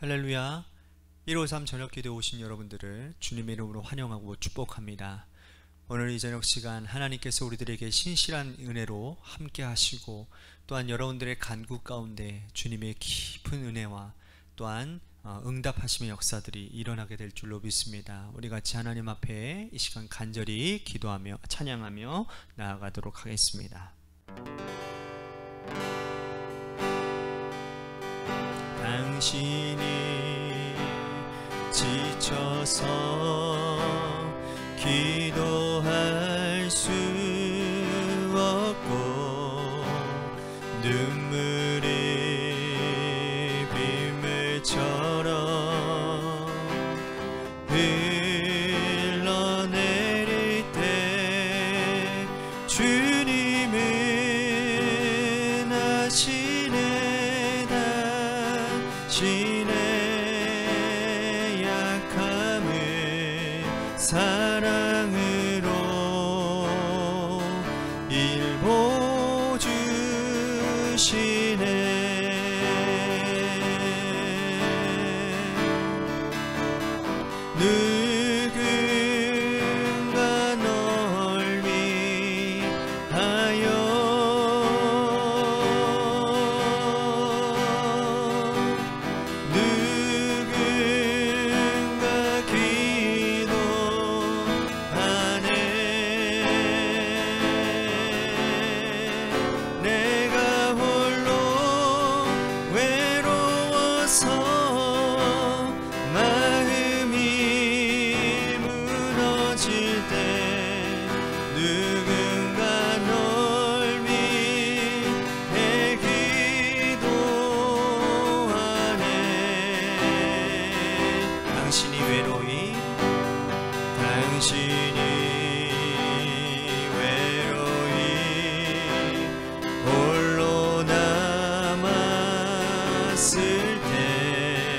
할렐루야. 153 저녁기도에 오신 여러분들을 주님의 이름으로 환영하고 축복합니다. 오늘 이 저녁 시간 하나님께서 우리들에게 신실한 은혜로 함께 하시고, 또한 여러분들의 간구 가운데 주님의 깊은 은혜와 또한 응답하심의 역사들이 일어나게 될 줄로 믿습니다. 우리 같이 하나님 앞에 이 시간 간절히 기도하며 찬양하며 나아가도록 하겠습니다. 당신이 지쳐서 기도할 수 없고 눈물이 빗물처럼 흘러내릴 때 주님은 아시네. 당신의 약함을 사랑으로 일보주시네. 누군가 널 위하여 누군가 기도하네. 내가 홀로 외로워서 마음이 무너질 때 누군가 널 위해 기도하네. 당신이 외로이 홀로 남았을 때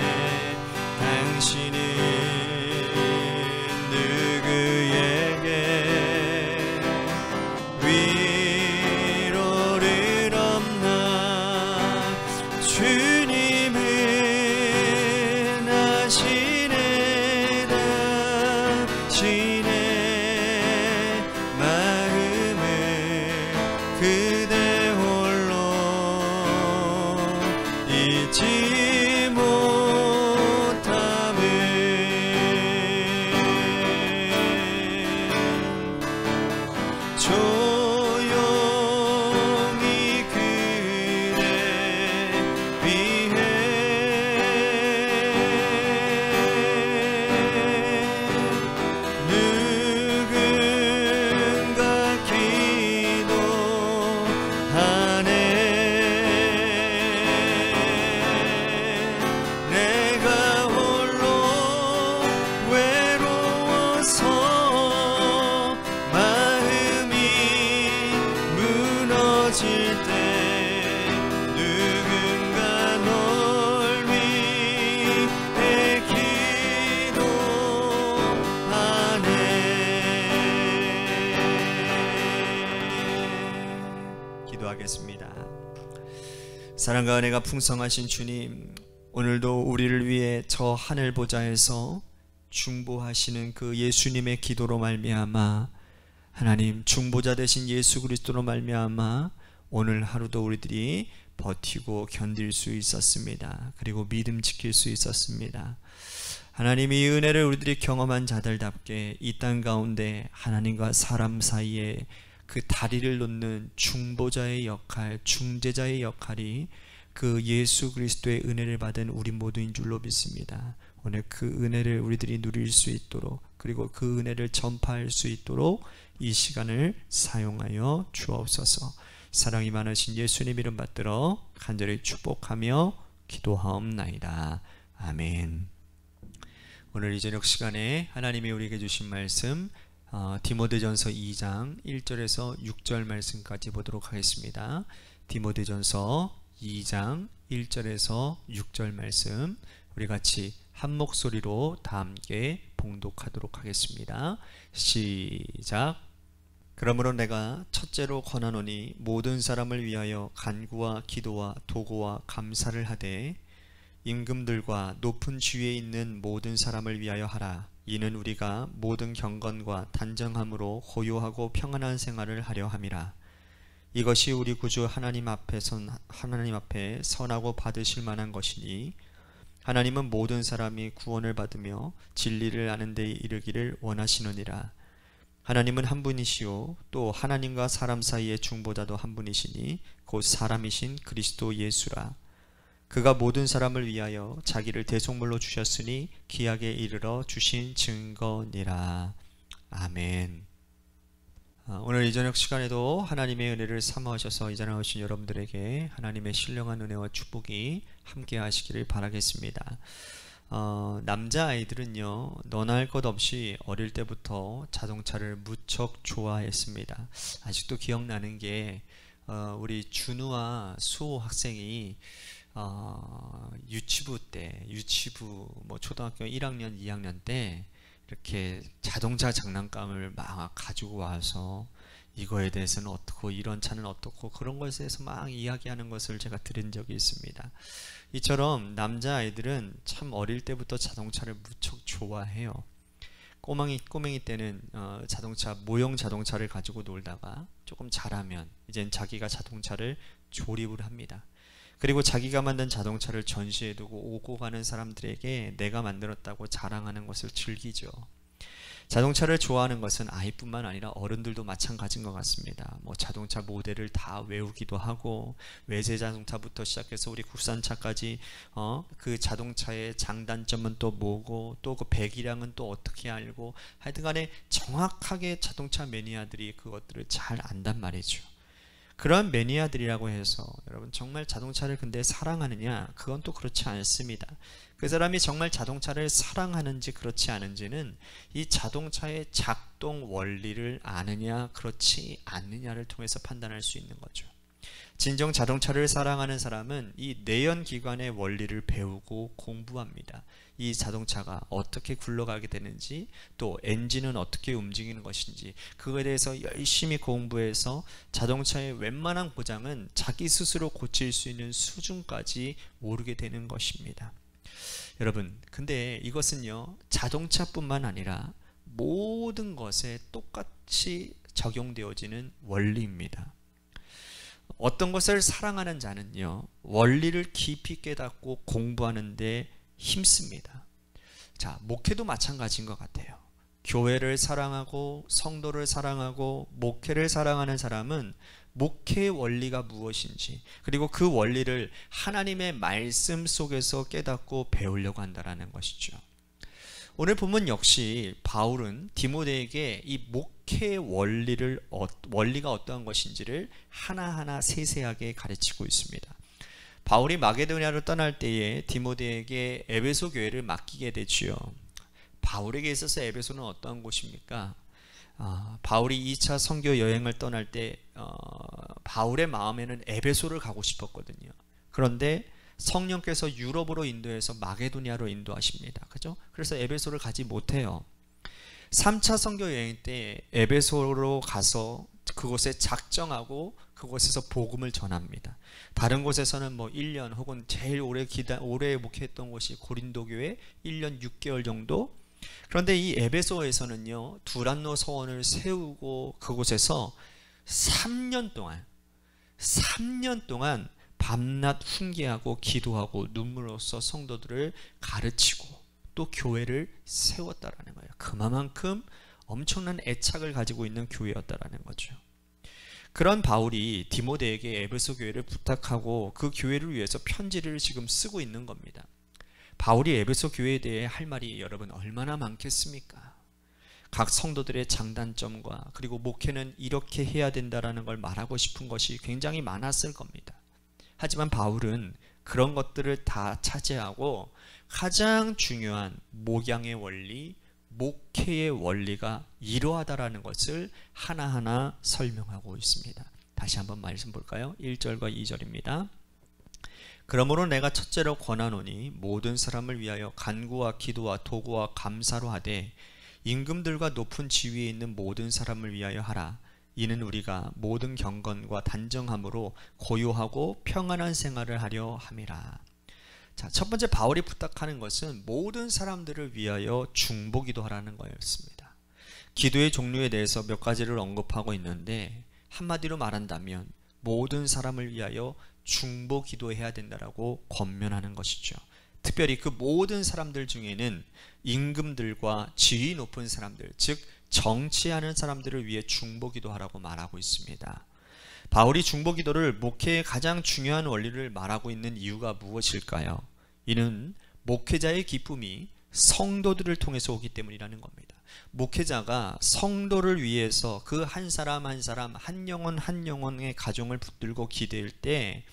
당신은 누구에게 위로를 없나. 주님은 아시네. 당신의 마음을 그대 홀로 잊지 못함을. 조용히 그대 위해 누군가 기도하네. 내가 홀로 외로워서 마음이 무너질 때 누군가 널 위해 기도하네. 기도하겠습니다. 사랑과 은혜가 풍성하신 주님, 오늘도 우리를 위해 저 하늘 보좌에서 중보하시는 그 예수님의 기도로 말미암아, 하나님 중보자 되신 예수 그리스도로 말미암아 오늘 하루도 우리들이 버티고 견딜 수 있었습니다. 그리고 믿음 지킬 수 있었습니다. 하나님, 이 은혜를 우리들이 경험한 자들답게 이 땅 가운데 하나님과 사람 사이에 그 다리를 놓는 중보자의 역할, 중재자의 역할이 그 예수 그리스도의 은혜를 받은 우리 모두인 줄로 믿습니다. 오늘 그 은혜를 우리들이 누릴 수 있도록, 그리고 그 은혜를 전파할 수 있도록 이 시간을 사용하여 주옵소서. 사랑이 많으신 예수님 이름 받들어 간절히 축복하며 기도하옵나이다. 아멘. 오늘 이 저녁 시간에 하나님이 우리에게 주신 말씀, 디모데전서 2장 1절에서 6절 말씀까지 보도록 하겠습니다. 디모데전서 2장 1절에서 6절 말씀, 우리 같이 한 목소리로 다 함께 봉독하도록 하겠습니다. 시작. 그러므로 내가 첫째로 권하노니 모든 사람을 위하여 간구와 기도와 도고와 감사를 하되 임금들과 높은 지위에 있는 모든 사람을 위하여 하라. 이는 우리가 모든 경건과 단정함으로 고요하고 평안한 생활을 하려 함이라. 이것이 우리 구주 하나님 앞에 선하고 받으실 만한 것이니 하나님은 모든 사람이 구원을 받으며 진리를 아는 데에 이르기를 원하시느니라. 하나님은 한 분이시요 또 하나님과 사람 사이의 중보자도 한 분이시니 곧 사람이신 그리스도 예수라. 그가 모든 사람을 위하여 자기를 대속물로 주셨으니 기약에 이르러 주신 증거니라. 아멘. 오늘 이 저녁 시간에도 하나님의 은혜를 사모하셔서 이 자리에 오신 여러분들에게 하나님의 신령한 은혜와 축복이 함께 하시기를 바라겠습니다. 남자아이들은요 너나 할 것 없이 어릴 때부터 자동차를 무척 좋아했습니다. 아직도 기억나는 게 우리 준우와 수호 학생이 유치부 뭐 초등학교 1학년 2학년 때 이렇게 자동차 장난감을 막 가지고 와서 이거에 대해서는 어떻고 이런 차는 어떻고 그런 것에 대해서 막 이야기하는 것을 제가 들은 적이 있습니다. 이처럼 남자아이들은 참 어릴 때부터 자동차를 무척 좋아해요. 꼬맹이 때는 모형 자동차를 가지고 놀다가 조금 자라면 이젠 자기가 자동차를 조립을 합니다. 그리고 자기가 만든 자동차를 전시해 두고 오고 가는 사람들에게 내가 만들었다고 자랑하는 것을 즐기죠. 자동차를 좋아하는 것은 아이뿐만 아니라 어른들도 마찬가지인 것 같습니다. 뭐 자동차 모델을 다 외우기도 하고 외제 자동차부터 시작해서 우리 국산차까지 그 자동차의 장단점은 또 뭐고 또 그 배기량은 또 어떻게 알고 하여튼간에 정확하게 자동차 매니아들이 그것들을 잘 안단 말이죠. 그런 매니아들이라고 해서 여러분 정말 자동차를 근데 사랑하느냐? 그건 또 그렇지 않습니다. 그 사람이 정말 자동차를 사랑하는지 그렇지 않은지는 이 자동차의 작동 원리를 아느냐 그렇지 않느냐를 통해서 판단할 수 있는 거죠. 진정 자동차를 사랑하는 사람은 이 내연기관의 원리를 배우고 공부합니다. 이 자동차가 어떻게 굴러가게 되는지 또 엔진은 어떻게 움직이는 것인지 그거에 대해서 열심히 공부해서 자동차의 웬만한 고장은 자기 스스로 고칠 수 있는 수준까지 오르게 되는 것입니다. 여러분 근데 이것은요 자동차뿐만 아니라 모든 것에 똑같이 적용되어지는 원리입니다. 어떤 것을 사랑하는 자는요 원리를 깊이 깨닫고 공부하는 데 힘씁니다. 자, 목회도 마찬가지인 것 같아요. 교회를 사랑하고 성도를 사랑하고 목회를 사랑하는 사람은 목회의 원리가 무엇인지 그리고 그 원리를 하나님의 말씀 속에서 깨닫고 배우려고 한다는 것이죠. 오늘 본문 역시 바울은 디모데에게 이 목회의 원리가 어떠한 것인지를 하나하나 세세하게 가르치고 있습니다. 바울이 마게도냐로 떠날 때에 디모데에게 에베소 교회를 맡기게 되지요. 바울에게 있어서 에베소는 어떠한 곳입니까? 바울이 2차 선교 여행을 떠날 때 바울의 마음에는 에베소를 가고 싶었거든요. 그런데 성령께서 유럽으로 인도해서 마게도냐로 인도하십니다. 그죠? 그래서 에베소를 가지 못해요. 3차 선교 여행 때 에베소로 가서 그곳에 작정하고 그곳에서 복음을 전합니다. 다른 곳에서는 뭐 1년 혹은 제일 오래 목회했던 곳이 고린도 교회 1년 6개월 정도. 그런데 이 에베소에서는요 두란노 서원을 세우고 그곳에서 3년 동안 밤낮 훈계하고 기도하고 눈물로써 성도들을 가르치고 또 교회를 세웠다라는 거예요. 그만큼 엄청난 애착을 가지고 있는 교회였다라는 거죠. 그런 바울이 디모데에게 에베소 교회를 부탁하고 그 교회를 위해서 편지를 지금 쓰고 있는 겁니다. 바울이 에베소 교회에 대해 할 말이 여러분 얼마나 많겠습니까? 각 성도들의 장단점과 그리고 목회는 이렇게 해야 된다라는 걸 말하고 싶은 것이 굉장히 많았을 겁니다. 하지만 바울은 그런 것들을 다 차지하고 가장 중요한 목양의 원리, 목회의 원리가 이러하다라는 것을 하나하나 설명하고 있습니다. 다시 한번 말씀 볼까요? 1절과 2절입니다. 그러므로 내가 첫째로 권하노니 모든 사람을 위하여 간구와 기도와 도구와 감사로 하되 임금들과 높은 지위에 있는 모든 사람을 위하여 하라. 이는 우리가 모든 경건과 단정함으로 고요하고 평안한 생활을 하려 함이라. 자, 첫 번째 바울이 부탁하는 것은 모든 사람들을 위하여 중보기도하라는 거였습니다. 기도의 종류에 대해서 몇 가지를 언급하고 있는데 한마디로 말한다면 모든 사람을 위하여 중보기도해야 된다라고 권면하는 것이죠. 특별히 그 모든 사람들 중에는 임금들과 지위 높은 사람들, 즉 정치하는 사람들을 위해 중보기도하라고 말하고 있습니다. 바울이 중보기도를 목회의 가장 중요한 원리를 말하고 있는 이유가 무엇일까요? 이는 목회자의 기쁨이 성도들을 통해서 오기 때문이라는 겁니다. 목회자가 성도를 위해서 그 한 사람 한 사람, 한 영혼 한 영혼의 가정을 붙들고 기댈 때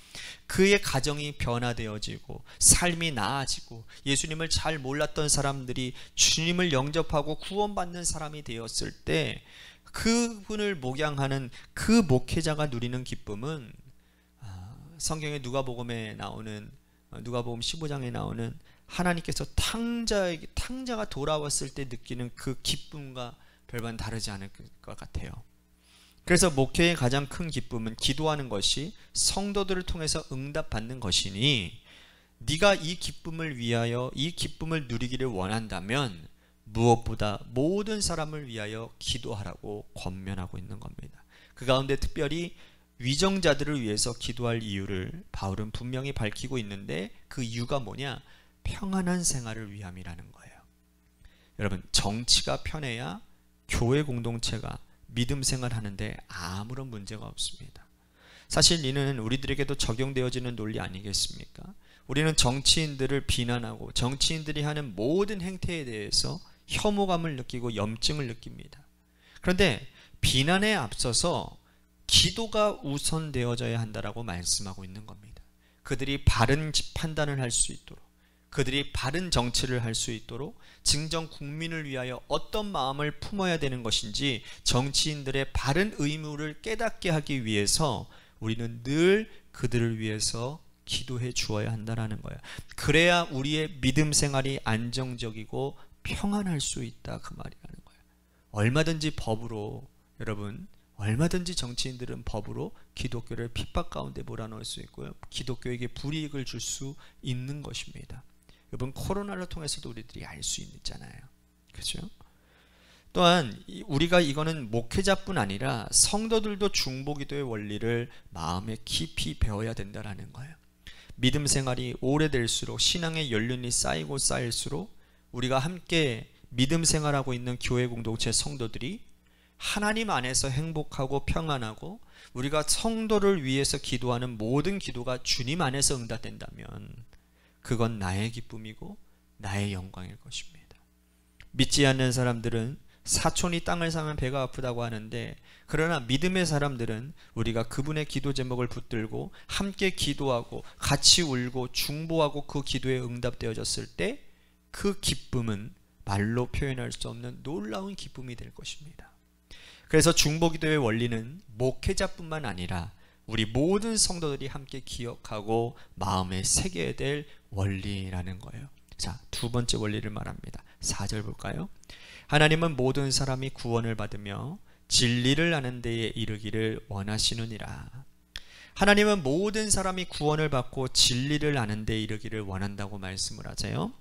그의 가정이 변화되어지고 삶이 나아지고 예수님을 잘 몰랐던 사람들이 주님을 영접하고 구원받는 사람이 되었을 때 그분을 목양하는 그 목회자가 누리는 기쁨은 성경의 누가복음에 나오는 누가복음 15장에 나오는 하나님께서 탕자가 돌아왔을 때 느끼는 그 기쁨과 별반 다르지 않을 것 같아요. 그래서 목회의 가장 큰 기쁨은 기도하는 것이 성도들을 통해서 응답받는 것이니 네가 이 기쁨을 위하여 이 기쁨을 누리기를 원한다면 무엇보다 모든 사람을 위하여 기도하라고 권면하고 있는 겁니다. 그 가운데 특별히 위정자들을 위해서 기도할 이유를 바울은 분명히 밝히고 있는데 그 이유가 뭐냐? 평안한 생활을 위함이라는 거예요. 여러분, 정치가 편해야 교회 공동체가 믿음 생활하는데 아무런 문제가 없습니다. 사실 이는 우리들에게도 적용되어지는 논리 아니겠습니까? 우리는 정치인들을 비난하고 정치인들이 하는 모든 행태에 대해서 혐오감을 느끼고 염증을 느낍니다. 그런데 비난에 앞서서 기도가 우선되어져야 한다라고 말씀하고 있는 겁니다. 그들이 바른 판단을 할 수 있도록, 그들이 바른 정치를 할 수 있도록 진정 국민을 위하여 어떤 마음을 품어야 되는 것인지 정치인들의 바른 의무를 깨닫게 하기 위해서 우리는 늘 그들을 위해서 기도해 주어야 한다는 거예요. 그래야 우리의 믿음 생활이 안정적이고 평안할 수 있다, 그 말이라는 거예요. 얼마든지 법으로, 여러분, 얼마든지 정치인들은 법으로 기독교를 핍박 가운데 몰아넣을 수 있고요, 기독교에게 불이익을 줄 수 있는 것입니다. 여러분, 코로나를 통해서도 우리들이 알 수 있잖아요. 그렇죠? 또한 우리가 이거는 목회자뿐 아니라 성도들도 중보기도의 원리를 마음에 깊이 배워야 된다는 거예요. 믿음 생활이 오래될수록, 신앙의 연륜이 쌓이고 쌓일수록 우리가 함께 믿음 생활하고 있는 교회 공동체 성도들이 하나님 안에서 행복하고 평안하고 우리가 성도를 위해서 기도하는 모든 기도가 주님 안에서 응답된다면 그건 나의 기쁨이고 나의 영광일 것입니다. 믿지 않는 사람들은 사촌이 땅을 사면 배가 아프다고 하는데, 그러나 믿음의 사람들은 우리가 그분의 기도 제목을 붙들고 함께 기도하고 같이 울고 중보하고 그 기도에 응답되어졌을 때 그 기쁨은 말로 표현할 수 없는 놀라운 기쁨이 될 것입니다. 그래서 중보기도의 원리는 목회자뿐만 아니라 우리 모든 성도들이 함께 기억하고 마음에 새겨야 될 원리라는 거예요. 자, 두 번째 원리를 말합니다. 4절 볼까요? 하나님은 모든 사람이 구원을 받으며 진리를 아는 데에 이르기를 원하시느니라. 하나님은 모든 사람이 구원을 받고 진리를 아는 데에 이르기를 원한다고 말씀을 하세요.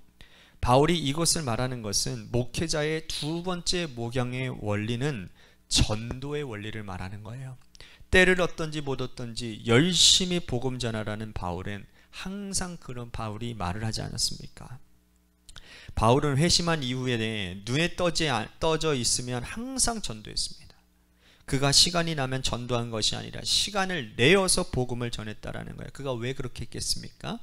바울이 이것을 말하는 것은 목회자의 두 번째 목양의 원리는 전도의 원리를 말하는 거예요. 때를 얻든지 못 얻든지 열심히 복음 전하라는 바울은 항상 그런 바울이 말을 하지 않았습니까? 바울은 회심한 이후에 눈에 떠져 있으면 항상 전도했습니다. 그가 시간이 나면 전도한 것이 아니라 시간을 내어서 복음을 전했다라는 거예요. 그가 왜 그렇게 했겠습니까?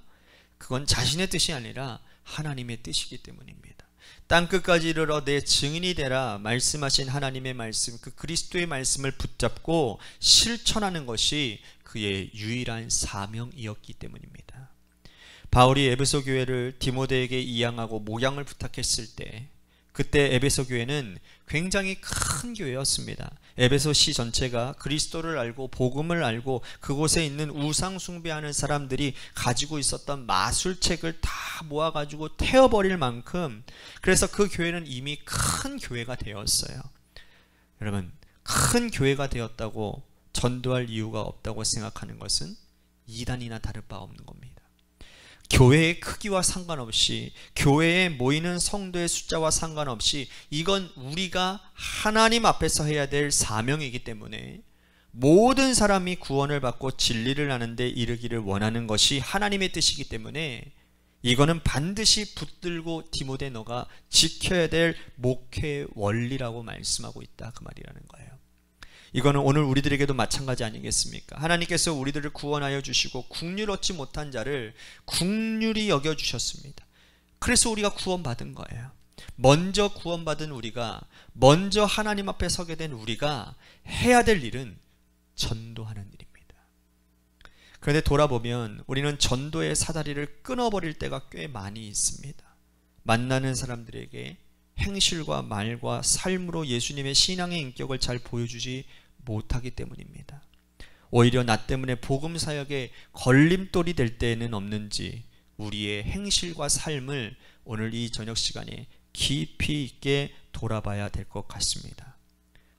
그건 자신의 뜻이 아니라 하나님의 뜻이기 때문입니다. 땅끝까지 이르러 내 증인이 되라 말씀하신 하나님의 말씀, 그 그리스도의 말씀을 붙잡고 실천하는 것이 그의 유일한 사명이었기 때문입니다. 바울이 에베소 교회를 디모데에게 이양하고 목양을 부탁했을 때, 그때 에베소 교회는 굉장히 큰 교회였습니다. 에베소시 전체가 그리스도를 알고 복음을 알고 그곳에 있는 우상 숭배하는 사람들이 가지고 있었던 마술책을 다 모아가지고 태워버릴 만큼, 그래서 그 교회는 이미 큰 교회가 되었어요. 여러분, 큰 교회가 되었다고 전도할 이유가 없다고 생각하는 것은 이단이나 다를 바 없는 겁니다. 교회의 크기와 상관없이, 교회에 모이는 성도의 숫자와 상관없이 이건 우리가 하나님 앞에서 해야 될 사명이기 때문에 모든 사람이 구원을 받고 진리를 아는 데 이르기를 원하는 것이 하나님의 뜻이기 때문에 이거는 반드시 붙들고 디모데 너가 지켜야 될 목회의 원리라고 말씀하고 있다, 그 말이라는 거예요. 이거는 오늘 우리들에게도 마찬가지 아니겠습니까? 하나님께서 우리들을 구원하여 주시고 국률 얻지 못한 자를 국률이 여겨주셨습니다. 그래서 우리가 구원받은 거예요. 먼저 구원받은 우리가, 먼저 하나님 앞에 서게 된 우리가 해야 될 일은 전도하는 일입니다. 그런데 돌아보면 우리는 전도의 사다리를 끊어버릴 때가 꽤 많이 있습니다. 만나는 사람들에게 행실과 말과 삶으로 예수님의 신앙의 인격을 잘 보여주지 못하기 때문입니다. 오히려 나 때문에 복음 사역에 걸림돌이 될 때는 없는지 우리의 행실과 삶을 오늘 이 저녁 시간에 깊이 있게 돌아봐야 될 것 같습니다.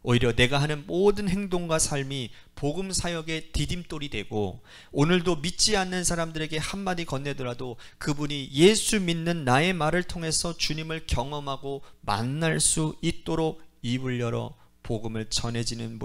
오히려 내가 하는 모든 행동과 삶이 복음 사역의 디딤돌이 되고, 오늘도 믿지 않는 사람들에게 한마디 건네더라도 그분이 예수 믿는 나의 말을 통해서 주님을 경험하고 만날 수 있도록 입을 열어 복음을 전해지는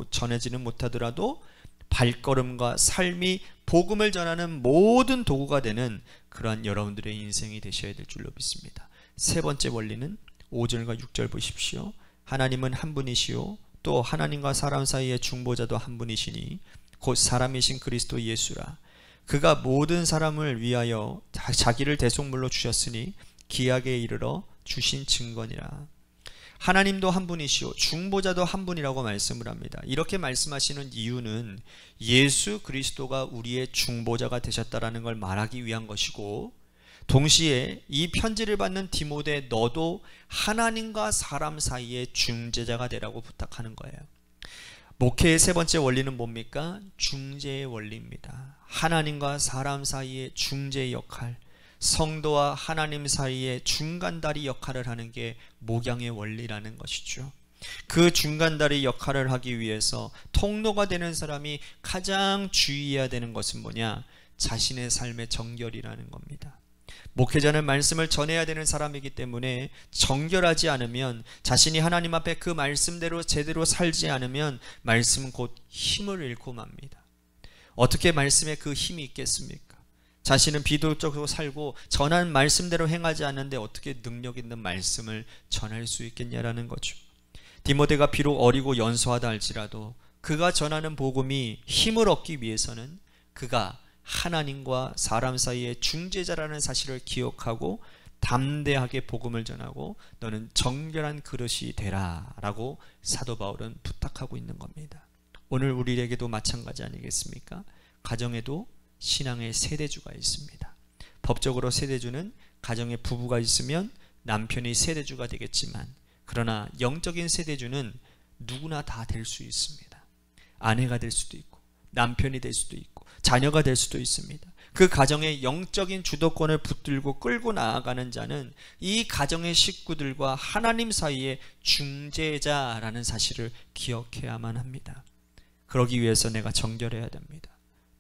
못하더라도 발걸음과 삶이 복음을 전하는 모든 도구가 되는 그러한 여러분들의 인생이 되셔야 될 줄로 믿습니다. 세 번째 원리는 5절과 6절 보십시오. 하나님은 한 분이시요 또 하나님과 사람 사이의 중보자도 한 분이시니 곧 사람이신 그리스도 예수라. 그가 모든 사람을 위하여 자기를 대속물로 주셨으니 기약에 이르러 주신 증거니라. 하나님도 한 분이시오 중보자도 한 분이라고 말씀을 합니다. 이렇게 말씀하시는 이유는 예수 그리스도가 우리의 중보자가 되셨다라는 걸 말하기 위한 것이고, 동시에 이 편지를 받는 디모데 너도 하나님과 사람 사이의 중재자가 되라고 부탁하는 거예요. 목회의 세 번째 원리는 뭡니까? 중재의 원리입니다. 하나님과 사람 사이의 중재 역할, 성도와 하나님 사이의 중간다리 역할을 하는 게 목양의 원리라는 것이죠. 그 중간다리 역할을 하기 위해서 통로가 되는 사람이 가장 주의해야 되는 것은 뭐냐? 자신의 삶의 정결이라는 겁니다. 목회자는 말씀을 전해야 되는 사람이기 때문에 정결하지 않으면, 자신이 하나님 앞에 그 말씀대로 제대로 살지 않으면 말씀은 곧 힘을 잃고 맙니다. 어떻게 말씀에 그 힘이 있겠습니까? 자신은 비도덕적으로 살고 전한 말씀대로 행하지 않는데 어떻게 능력 있는 말씀을 전할 수 있겠냐라는 거죠. 디모데가 비록 어리고 연소하다 할지라도 그가 전하는 복음이 힘을 얻기 위해서는 그가 하나님과 사람 사이의 중재자라는 사실을 기억하고 담대하게 복음을 전하고 너는 정결한 그릇이 되라 라고 사도 바울은 부탁하고 있는 겁니다. 오늘 우리에게도 마찬가지 아니겠습니까? 가정에도 신앙의 세대주가 있습니다. 법적으로 세대주는 가정에 부부가 있으면 남편이 세대주가 되겠지만, 그러나 영적인 세대주는 누구나 다 될 수 있습니다. 아내가 될 수도 있고 남편이 될 수도 있고 자녀가 될 수도 있습니다. 그 가정의 영적인 주도권을 붙들고 끌고 나아가는 자는 이 가정의 식구들과 하나님 사이의 중재자라는 사실을 기억해야만 합니다. 그러기 위해서 내가 정결해야 됩니다.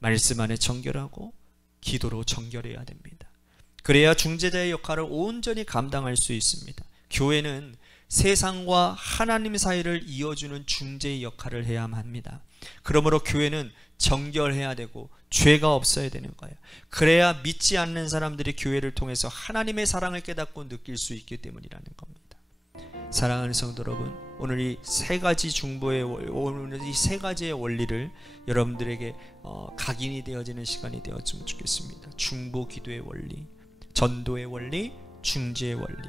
말씀 안에 정결하고 기도로 정결해야 됩니다. 그래야 중재자의 역할을 온전히 감당할 수 있습니다. 교회는 세상과 하나님 사이를 이어주는 중재의 역할을 해야만 합니다. 그러므로 교회는 정결해야 되고 죄가 없어야 되는 거예요. 그래야 믿지 않는 사람들이 교회를 통해서 하나님의 사랑을 깨닫고 느낄 수 있기 때문이라는 겁니다. 사랑하는 성도 여러분, 오늘 이 세 가지 오늘 이 세 가지의 원리를 여러분들에게 각인이 되어지는 시간이 되었으면 좋겠습니다. 중보 기도의 원리, 전도의 원리, 중재의 원리.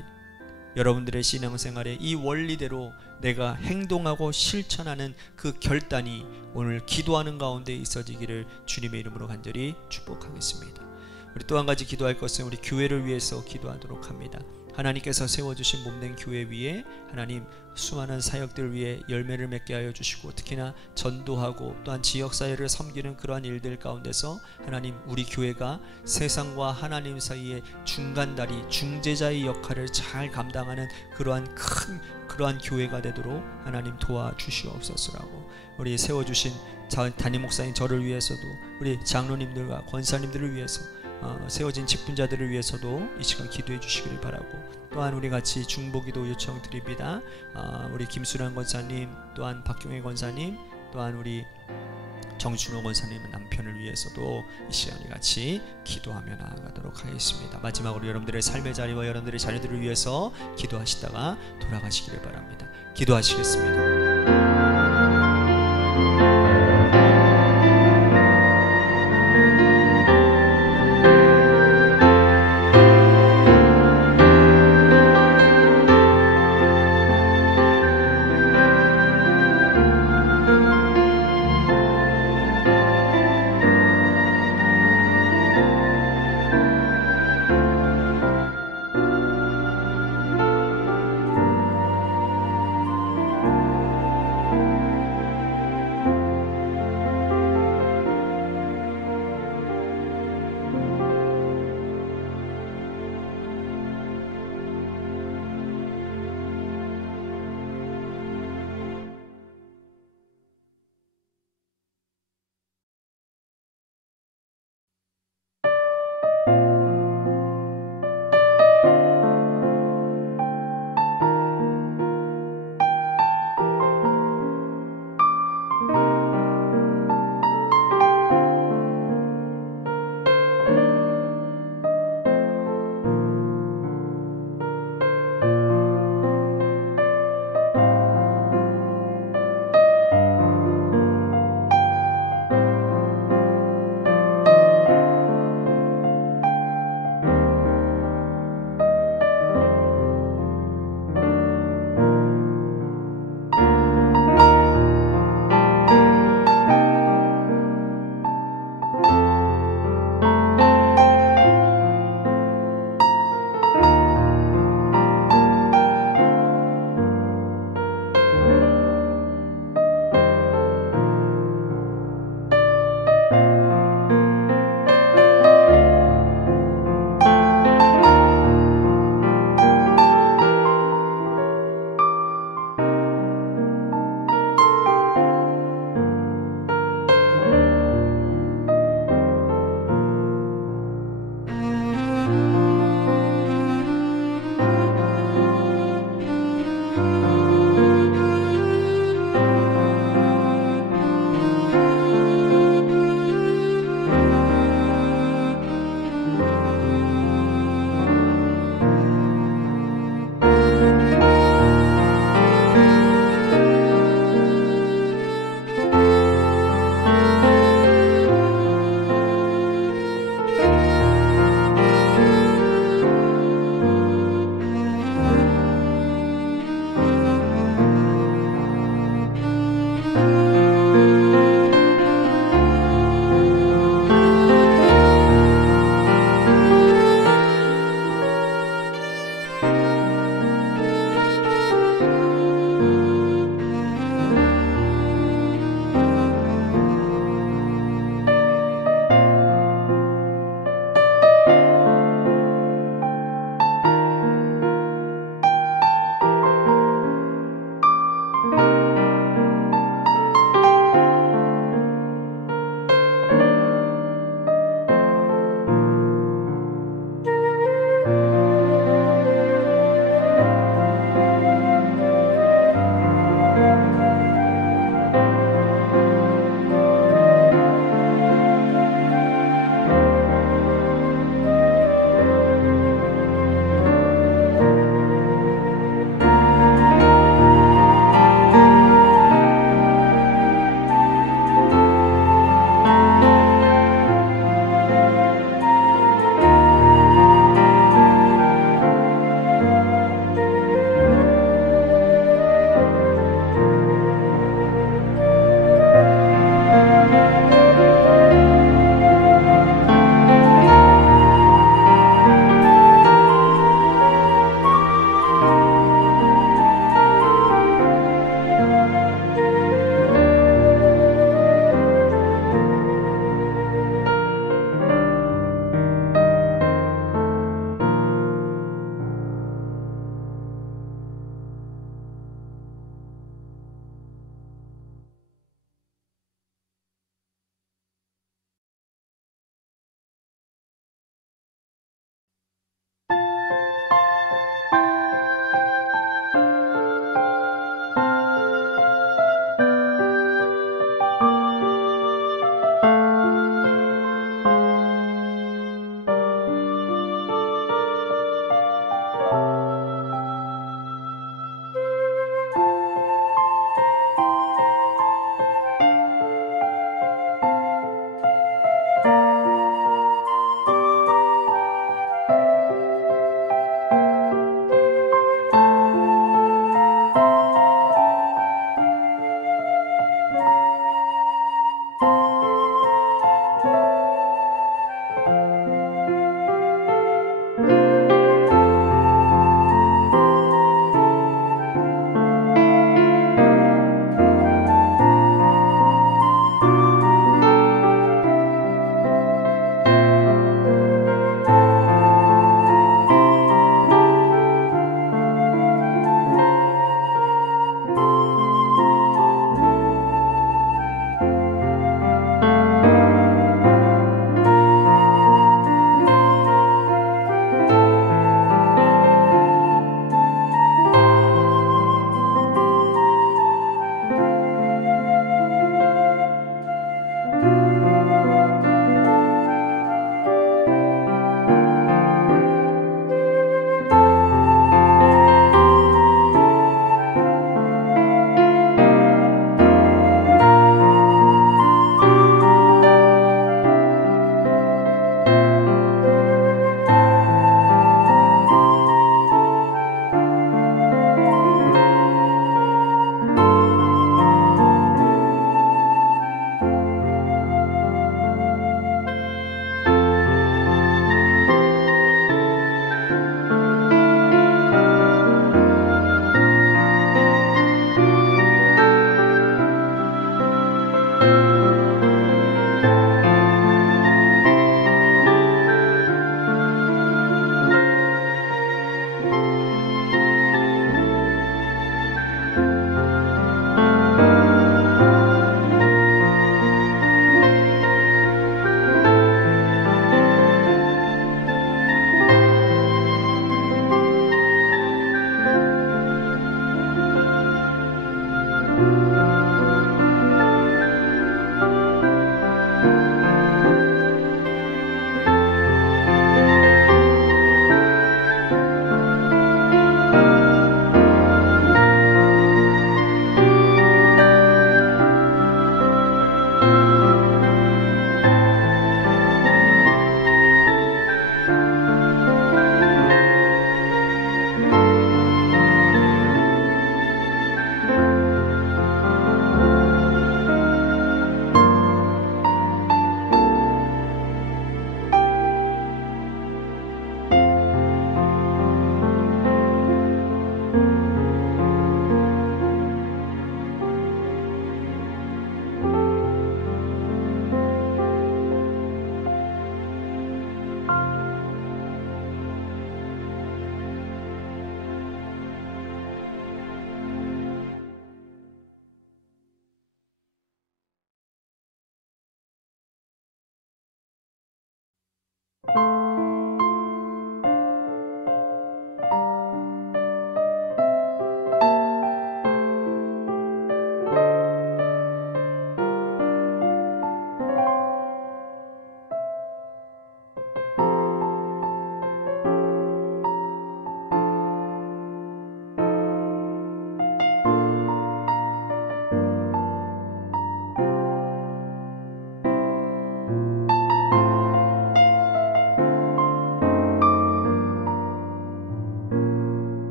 여러분들의 신앙생활에 이 원리대로 내가 행동하고 실천하는 그 결단이 오늘 기도하는 가운데 있어지기를 주님의 이름으로 간절히 축복하겠습니다. 우리 또 한 가지 기도할 것은 우리 교회를 위해서 기도하도록 합니다. 하나님께서 세워주신 몸된 교회 위에 하나님 수많은 사역들 위해 열매를 맺게 하여 주시고, 특히나 전도하고 또한 지역사회를 섬기는 그러한 일들 가운데서 하나님 우리 교회가 세상과 하나님 사이의 중간다리 중재자의 역할을 잘 감당하는 그러한 교회가 되도록 하나님 도와주시옵소서라고, 우리 세워주신 담임 목사님 저를 위해서도 우리 장로님들과 권사님들을 위해서 세워진 직분자들을 위해서도 이 시간 기도해 주시기를 바라고, 또한 우리 같이 중보기도 요청 드립니다. 우리 김순환 권사님, 또한 박경혜 권사님, 또한 우리 정준호 권사님의 남편을 위해서도 이 시간에 같이 기도하며 나아가도록 하겠습니다. 마지막으로 여러분들의 삶의 자리와 여러분들의 자녀들을 위해서 기도하시다가 돌아가시기를 바랍니다. 기도하시겠습니다.